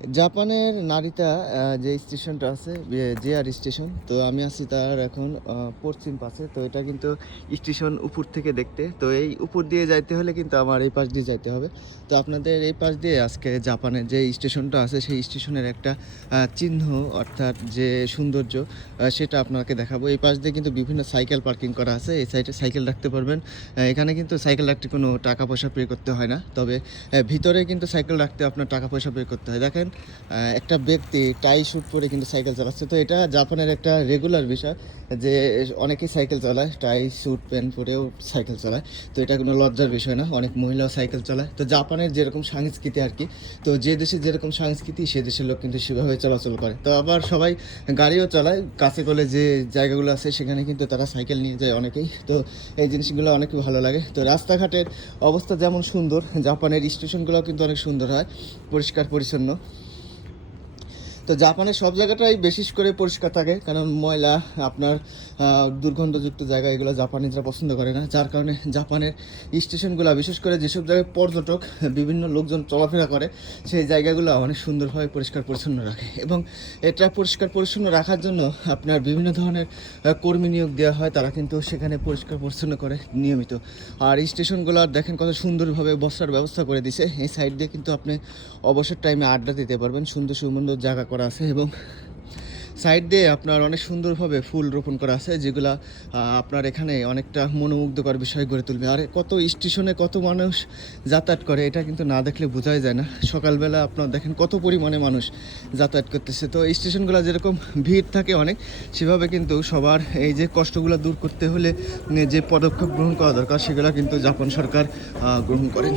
জাপানের নারিতা যে স্টেশনটা আছে জেআর স্টেশন। তো আমি আছি তার এখন পশ্চিম পাশে। তো এটা কিন্তু স্টেশন উপর থেকে দেখতে। তো এই উপর দিয়ে যাইতে হলে কিন্তু আমার এই পাশ দিয়ে যাইতে হবে। তো আপনাদের এই পাশ দিয়ে আজকে জাপানের যে স্টেশনটা আছে সেই স্টেশনের একটা চিহ্ন অর্থাৎ যে সৌন্দর্য সেটা আপনাকে দেখাবো। এই পাশ দিয়ে কিন্তু বিভিন্ন সাইকেল পার্কিং করা আছে। এই সাইডে সাইকেল রাখতে পারবেন। এখানে কিন্তু সাইকেল রাখতে কোনো টাকা পয়সা পে করতে হয় না। তবে ভিতরে কিন্তু সাইকেল রাখতে আপনার টাকা পয়সা পে করতে হয়। দেখেন একটা ব্যক্তি টাই স্যুট পরে কিন্তু সাইকেল চালাচ্ছে। তো এটা জাপানের একটা রেগুলার বিষয় যে অনেকেই সাইকেল চালায়, টাই স্যুট প্যান্ট পরেও সাইকেল চালায়। তো এটা কোনো লজ্জার বিষয় না, অনেক মহিলাও সাইকেল চালায়। তো জাপানের যেরকম সংস্কৃতি আর কি, তো যে দেশে যেরকম সংস্কৃতি সে দেশের লোক কিন্তু সেভাবে চলাচল করে। তো আবার সবাই গাড়িও চালায়, কাছে করে যে জায়গাগুলো আছে সেখানে কিন্তু তারা সাইকেল নিয়ে যায় অনেকেই। তো এই জিনিসগুলো অনেক ভালো লাগে। তো রাস্তাঘাটের অবস্থা যেমন সুন্দর, জাপানের স্টেশনগুলোও কিন্তু অনেক সুন্দর হয়, পরিষ্কার পরিচ্ছন্ন। তো জাপানের সব জায়গাটাই বিশেষ করে পরিষ্কার থাকে, কারণ ময়লা আপনার দুর্গন্ধযুক্ত জায়গা এগুলো জাপানিজরা পছন্দ করে না। যার কারণে জাপানের স্টেশনগুলো, বিশেষ করে যেসব জায়গায় পর্যটক বিভিন্ন লোকজন চলাফেরা করে, সেই জায়গাগুলো অনেক সুন্দরভাবে পরিষ্কার পরিচ্ছন্ন রাখে। এবং এটা পরিষ্কার পরিচ্ছন্ন রাখার জন্য আপনার বিভিন্ন ধরনের কর্মী নিয়োগ দেওয়া হয়, তারা কিন্তু সেখানে পরিষ্কার পরিচ্ছন্ন করে নিয়মিত। আর স্টেশনগুলো দেখেন কত সুন্দরভাবে বসার ব্যবস্থা করে দিছে। এই সাইড দিয়ে কিন্তু আপনি অবসর টাইমে আড্ডা দিতে পারবেন, সুন্দর সুন্দর জায়গা করা আছে। এবং সাইড দিয়ে আপনার অনেক সুন্দরভাবে ফুল রোপণ করা আছে, যেগুলা আপনার এখানে অনেকটা মনোমুগ্ধকর বিষয় গড়ে তুলবে। আর কত স্টেশনে কত মানুষ যাতায়াত করে, এটা কিন্তু না দেখলে বোঝাই যায় না। সকালবেলা আপনার দেখেন কত পরিমাণে মানুষ যাতায়াত করতেছে। তো স্টেশনগুলো যেরকম ভিড় থাকে অনেক, সেভাবে কিন্তু সবার এই যে কষ্টগুলো দূর করতে হলে যে পদক্ষেপ গ্রহণ করা দরকার, সেগুলো কিন্তু জাপান সরকার গ্রহণ করেন।